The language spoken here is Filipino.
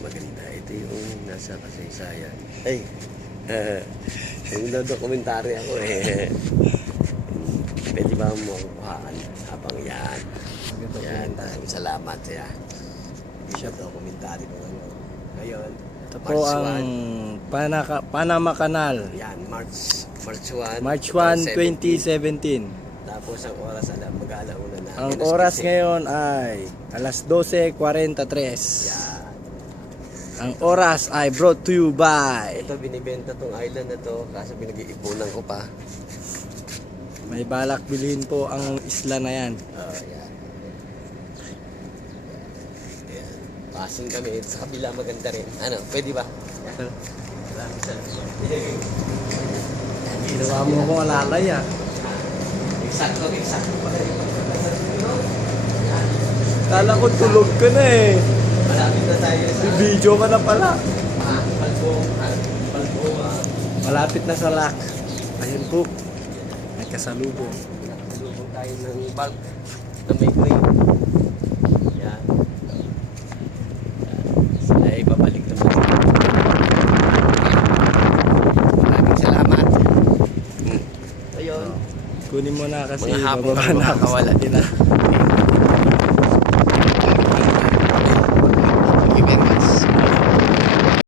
maganda. Ito yung nasa kasaysayan. Ay, yung dokumentary ako eh. Pwede ba mo kuhaan habang yan? Yan, salamat ya. Siya dokumentary ko ngayon. Ngayon, Ito po ang Panama Canal. yan, March 1. March 1, 2017. Tapos ang oras, mag-alauna na. Ang oras ngayon ay alas 12:43. Yan. Ang oras ay brought to you by... Ito, binibenta tong island na to. Kaso pinag-iipunan ko pa. May balak bilhin po ang isla na yan. Yan. Yan. Passing kami. Sa kabila maganda rin. Ano, pwede ba? Yan. Maraming salamat. Ginawa mo akong alalay ah. Eksakto pala yung pagkakasal dito. Kala ko tulog ka na eh. Malapit na tayo sa... Video ka na pala. Balbong. Malapit na sa lock. Ayun po. May kasalubong. Nakasalubong tayo ng bulk na may green. Yan. Sila ay babalik naman. Maraming salamat. Ayun. Kunin mo na kasi Mga hapon bababa kami na ako sa makakawala. kanila.